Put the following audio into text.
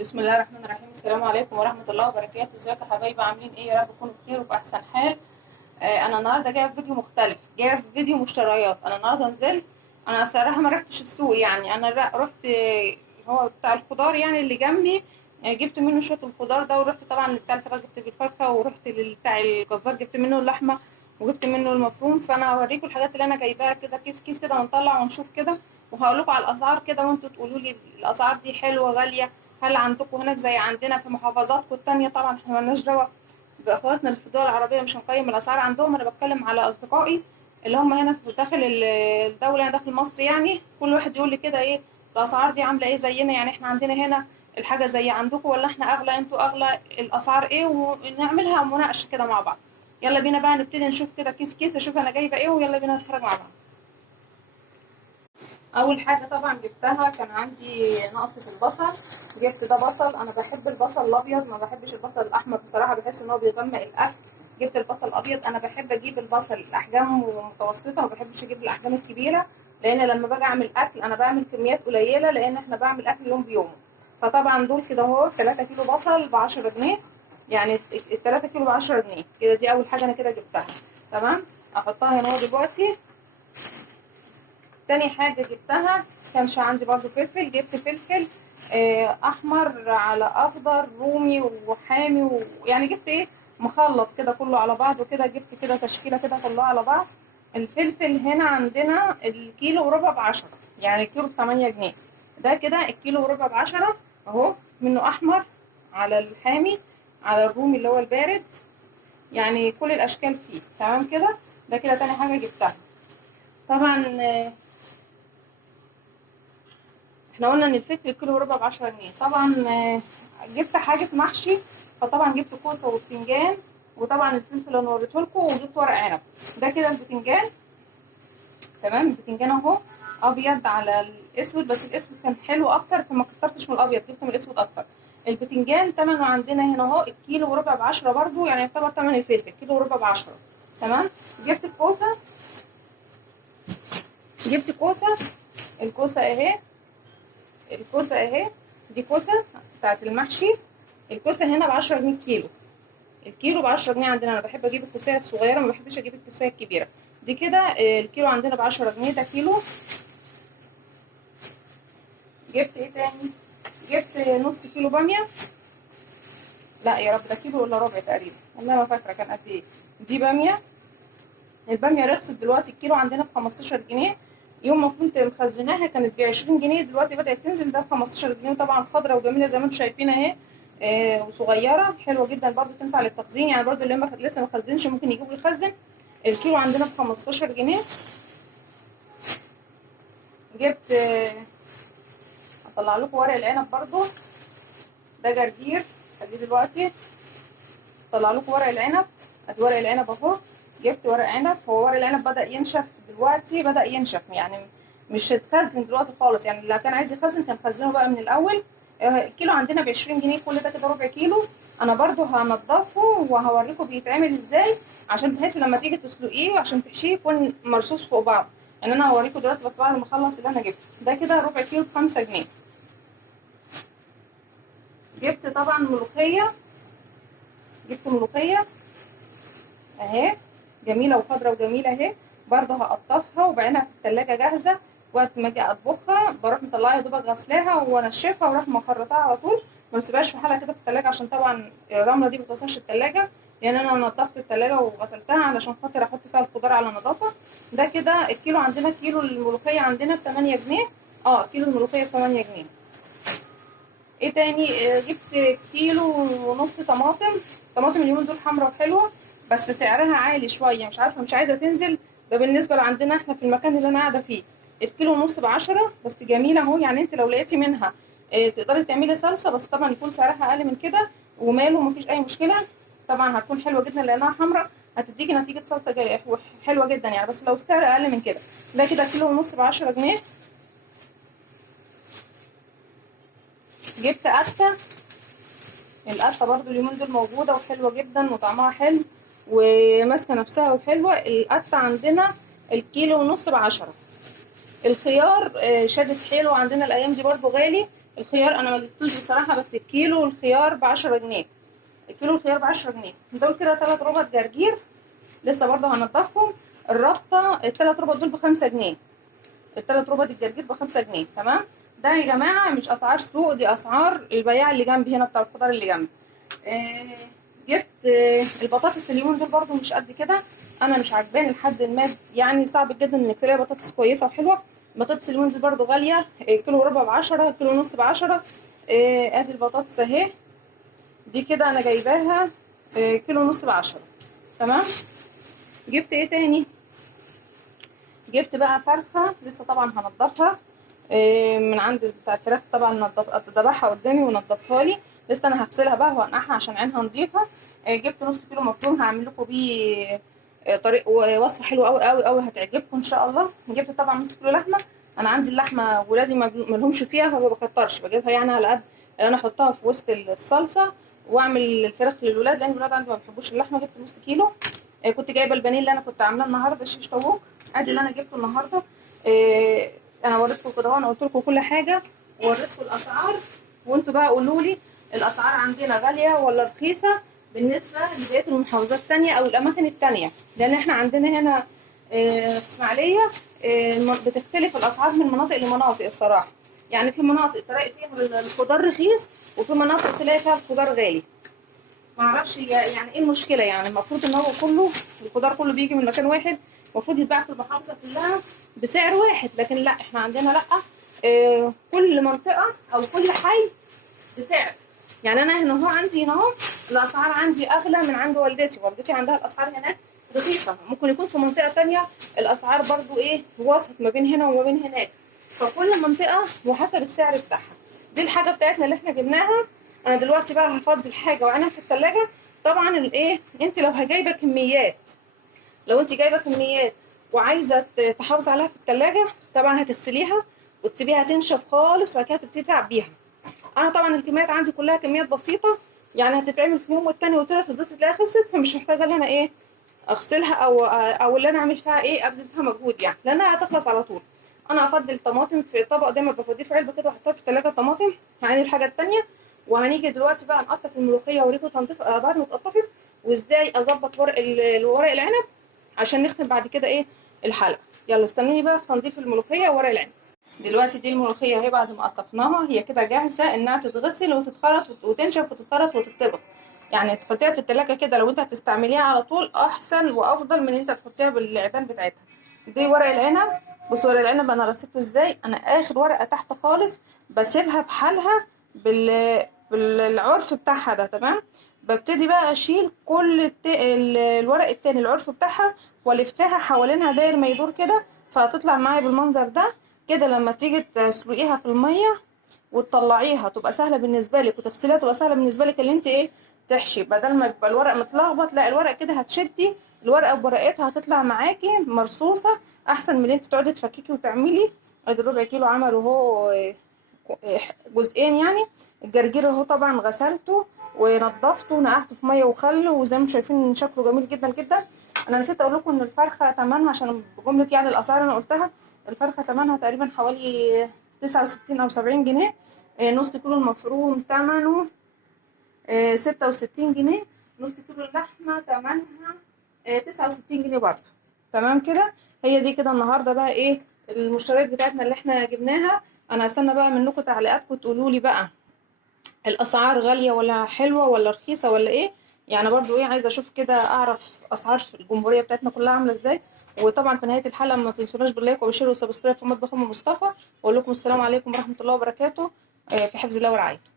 بسم الله الرحمن الرحيم. السلام عليكم ورحمة الله وبركاته. ازيكم يا حبايبي، عاملين ايه؟ يا رب تكونوا بخير وفي احسن حال. انا النهارده جايه في فيديو مختلف، جايه في فيديو مشتريات. انا النهارده نزلت. انا صراحة ما رحتش السوق، يعني انا رحت هو بتاع الخضار يعني اللي جنبي. جبت منه شوية الخضار ده، ورحت طبعا بتاع الفراخ جبت بالفرخة، ورحت بتاع الجزار جبت منه اللحمة، وجبت منه المفروم. فانا هوريكم الحاجات اللي انا جايباها كده كيس كيس كده، ونطلع ونشوف كده، وهقول لكم على الاسعار كده، وانتوا تقولوا لي الاسعار دي حلوه غاليه. هل عندكم هناك زي عندنا في محافظاتكم التانية؟ طبعا احنا مالناش دعوه باخواتنا اللي في الدول العربيه، مش هنقيم الاسعار عندهم. انا بتكلم على اصدقائي اللي هم هنا في داخل الدوله، داخل مصر يعني. كل واحد يقول لي كده ايه الاسعار دي عامله ايه زينا، يعني احنا عندنا هنا الحاجه زي عندكم ولا احنا اغلى؟ انتوا اغلى؟ الاسعار ايه؟ ونعملها مناقشه كده مع بعض. يلا بينا بقى نبتدي نشوف كده كيس كيس، اشوف انا جايبه ايه، ويلا بينا نتفرج مع بعض. اول حاجه طبعا جبتها كان عندي نقص في البصل. جبت ده بصل، انا بحب البصل الابيض، ما بحبش البصل الاحمر بصراحه، بحس ان هو بيغمق الاكل. جبت البصل الابيض. انا بحب اجيب البصل الاحجام متوسطه، ما بحبش اجيب الاحجام الكبيره، لان لما باجي اعمل اكل انا بعمل كميات قليله، لان احنا بعمل اكل يوم بيومه. فطبعا دول كده اهو 3 كيلو بصل ب 10 جنيه، يعني ال 3 كيلو ب 10 جنيه كده. دي اول حاجه انا كده جبتها. تمام، احطها هنا اهو دلوقتي. تاني حاجة جبتها كانش عندي برضو فلفل. جبت فلفل احمر على اخضر رومي وحامي يعني جبت ايه مخلط كده كله على بعضه كده. جبت كده تشكيلة كده كلها على بعض. الفلفل هنا عندنا الكيلو وربع ب10، يعني الكيلو ب8 جنيه. ده كده الكيلو وربع ب10 اهو، منه احمر على الحامي على الرومي اللي هو البارد، يعني كل الاشكال فيه. تمام كده، ده كده تاني حاجة جبتها. طبعا احنا قلنا ان الفلفل كيلو وربع ب10 جنيه. طبعا جبت حاجة محشي، فطبعا جبت كوسة وبتنجان، وطبعا الفلفل انا وريته لكم، وجبت ورق عنب. ده كده البتنجان. تمام، البتنجان اهو ابيض على الاسود، بس الاسود كان حلو اكتر فما كترتش من الابيض، جبت من الاسود اكتر. البتنجان ثمنه عندنا هنا اهو الكيلو وربع ب10 برضو، يعني يعتبر ثمن الفلفل كيلو وربع ب10. تمام. جبت الكوسة. جبت كوسة. الكوسة اهي. الكوسة اهي. دي كوسة بتاعت المحشي. الكوسة هنا ب10 جنيه الكيلو. الكيلو ب10 جنيه عندنا. انا بحب اجيب الكوسية الصغيرة، ما بحبش اجيب الكوسية الكبيرة. دي كده الكيلو عندنا ب10 جنيه، ده كيلو. جبت ايه تاني؟ جبت نص كيلو بامية. لا يا رب، ده كيلو ولا ربع تقريبا، والله ما فاكرة كان قد ايه. دي بامية. البامية رخصت دلوقتي، الكيلو عندنا ب15 جنيه. يوم ما كنت مخزناها كانت ب20 جنيه، دلوقتي بدأت تنزل، ده ب15 جنيه. وطبعا خضرة وجميلة زي ما انتم شايفين اهي. وصغيرة حلوة جدا برضو، تنفع للتخزين، يعني برضو اللي لسه ما خزنش ممكن يجيبوا يخزن. الكيلو عندنا ب15 جنيه. جبت هطلع لكم ورق العنب برضو، ده جرجير. خليه دلوقتي اطلع لكم ورق العنب. ادي ورق العنب اهو. جبت ورق عنب. هو ورق العنب بدأ ينشف دلوقتي، بدأ ينشف يعني مش هتخزن دلوقتي خالص، يعني اللي كان عايز يخزن كان خزنه بقى من الاول. الكيلو عندنا ب20 جنيه، كل ده كده ربع كيلو. انا برضو هنضفه وهوريكم بيتعمل ازاي، عشان بحيث لما تيجي تسلقيه وعشان تحشيه يكون مرصوص فوق بعض. يعني انا هوريكم دلوقتي بس بعد ما اخلص اللي انا جبته. ده كده ربع كيلو ب5 جنيه. جبت طبعا ملوخية. جبت ملوخية اهي، جميله وخضره وجميله اهي. برضه هقطفها وبعينها في التلاجة جاهزه، وقت ما اجي اطبخها بروح مطلعها يا دوبك غسلاها وانشفها واروح مخرطاها على طول. ما بسيبهاش في حالها كده في التلاجة، عشان طبعا الرمله دي بتوسخش التلاجة، لان انا نضفت التلاجة وغسلتها علشان خاطر احط فيها الخضار على نظافه. ده كده الكيلو عندنا، كيلو الملوخيه عندنا ب8 جنيه. كيلو الملوخيه ب8 جنيه. ايه تاني؟ جبت كيلو ونص طماطم. طماطم اليومين دول حمرا وحلوه، بس سعرها عالي شويه، مش عارفه مش عايزه تنزل. ده بالنسبه لعندنا احنا في المكان اللي انا قاعده فيه. الكيلو ونص ب10، بس جميله اهو. يعني انت لو لقيتي منها تقدري تعملي صلصه، بس طبعا يكون سعرها اقل من كده، وماله مفيش اي مشكله. طبعا هتكون حلوه جدا لانها حمرا، هتديكي نتيجه صلصه حلوه جدا يعني، بس لو السعر اقل من كده. ده كده كيلو ونص ب10 جنيه. جبت قته. القرفة برضو اليومين دول موجودة وحلوة جدا وطعمها حلو وماسكة نفسها وحلوة. القرفة عندنا الكيلو ونص ب10. الخيار شادت حيله عندنا الأيام دي برضو غالي. الخيار انا ما جبتوش بصراحه، بس الكيلو الخيار ب10 جنيه. الكيلو الخيار ب10 جنيه. دول كده 3 ربط جرجير لسه برضه هنضفهم. الربطه ال3 ربط دول ب5 جنيه. ال3 ربط الجرجير ب5 جنيه. تمام. ده يا جماعه مش اسعار سوق، دي اسعار البياع اللي جنبي هنا بتاع الخضار اللي جنبي. جبت البطاطس اليومين دول برضو مش قد كده، انا مش عاجباني لحد ما، يعني صعب جدا انك تلاقي بطاطس كويسه وحلوه. البطاطس اليومين دول برضو غاليه، كيلو وربع ب10، كيلو ونص ب10. ادي البطاطس اهي، دي كده انا جايباها كيلو ونص ب10. تمام. جبت ايه تاني؟ جبت بقى فرخه لسه طبعا هنضفها من عند بتاع الفراخ، طبعا ذبحها قدامي ونضفها لي. لسه انا هغسلها بقى وهنقعها عشان عينها نضيفه. جبت نص كيلو مفروم هعمل لكم بيه طريق وصفه حلوه قوي قوي قوي هتعجبكم ان شاء الله. جبت طبعا نص كيلو لحمه. انا عندي اللحمه ولادي ما لهمش فيها فما بكترش، بجيبها يعني على قد اللي انا احطها في وسط الصلصه واعمل الفراخ للولاد، لان الولاد عندي ما بيحبوش اللحمه. جبت نص كيلو. كنت جايبه البانيه اللي انا كنت عاملاه النهارده شيش طاووق، ادي اللي انا جبته النهارده. انا وريتكم كده وانا قلت لكم كل حاجه ووريتكم الاسعار، وانتوا بقى قولوا لي الاسعار عندنا غاليه ولا رخيصه بالنسبه لبقيه المحافظات الثانيه او الاماكن الثانيه، لان احنا عندنا هنا في اسماعيليه بتختلف الاسعار من مناطق لمناطق الصراحه. يعني في مناطق تلاقي فيها الخضار رخيص، وفي مناطق تلاقي فيها الخضار غالي. معرفش يعني ايه المشكله، يعني المفروض ان هو كله الخضار كله بيجي من مكان واحد، المفروض يتباع في المحافظه كلها بسعر واحد، لكن لا، احنا عندنا لا، كل منطقه او كل حي بسعر. يعني انا هنا عندي هنا الاسعار عندي اغلى من عند والدتي عندها الاسعار هناك رخيصه، ممكن يكون في منطقه تانية الاسعار برضو ايه وسط ما بين هنا وما بين هناك، فكل منطقه وحسب السعر بتاعها. دي الحاجه بتاعتنا اللي احنا جبناها. انا دلوقتي بقى هفضي الحاجه وانا في الثلاجه. طبعا الايه، انت لو جايبه كميات، لو انت جايبه كميات وعايزه تحافظي عليها في الثلاجه، طبعا هتغسليها وتسيبيها تنشف خالص وبعد كده تبتدي تعبيها. انا طبعا الكميات عندي كلها كميات بسيطه، يعني هتتعمل في يوم والتاني والتالت تبص تلاقيها خلصت، فمش محتاجه ان انا ايه اغسلها او اللي انا اعمل فيها ايه ابذل فيها مجهود، يعني لانها هتخلص على طول. انا افضل الطماطم في طبق دايما بفضيه في علبه كده واحطها في الثلاجه طماطم. يعني الحاجه الثانيه، وهنيجي دلوقتي بقى نقطف الملوخيه واوريكم تنظيف بعد ما اتقطفت وازاي اظبط ورق العنب عشان نختم بعد كده ايه الحلقه. يلا استنوني بقى في تنظيف الملوخيه وورق العنب. دلوقتي دي الملوخيه اهي بعد ما قطفناها، هي كده جاهزه انها تتغسل وتتخرط وتنشف وتتخرط وتتطبخ. يعني تحطيها في التلاجة كده لو انت هتستعمليها على طول احسن وافضل من انت تحطيها بالعيدان بتاعتها. دي ورق العنب. بص ورق العنب انا رصيته ازاي، انا اخر ورقه تحت خالص بسيبها بحالها بالعرف بتاعها ده. تمام. ببتدي بقى اشيل كل الورق التاني العرف بتاعها والفها حوالينها داير ما يدور كده، فهتطلع معايا بالمنظر ده كده. لما تيجي تسلقيها في الميه وتطلعيها تبقى سهله بالنسبه لك، وتغسليها تبقى سهله بالنسبه لك اللي انت ايه تحشي، بدل ما يبقى الورق متلخبط. لا، الورق كده هتشدي الورقه بورقتها هتطلع معاكي مرصوصه احسن من اللي انت تقعدي تفككي وتعملي. ادي ربع كيلو عمل اهو جزئين يعني. الجرجير اهو طبعا غسلته ونضفته ونقعته في ميه وخل، وزي ما شايفين شكله جميل جدا جدا. انا نسيت اقول لكم ان الفرخه ثمنها عشان بجمله يعني الاسعار انا قلتها، الفرخه ثمنها تقريبا حوالي 69 او 70 جنيه. نص كيلو المفروم ثمنه 66 جنيه. نص كيلو اللحمه ثمنها 69 جنيه برضه. تمام كده. هي دي كده النهارده بقى ايه المشتريات بتاعتنا اللي احنا جبناها. انا هستنى بقى منكم تعليقاتكم تقولوا لي بقى الاسعار غاليه ولا حلوه ولا رخيصه ولا ايه، يعني برضو ايه عايزه اشوف كده اعرف اسعار في الجمهوريه بتاعتنا كلها عامله ازاي. وطبعا في نهايه الحلقه ما تنسوناش باللايك وبالشير والسبسكرايب في مطبخ ام مصطفى، واقول لكم السلام عليكم ورحمه الله وبركاته في حفظ الله ورعايته.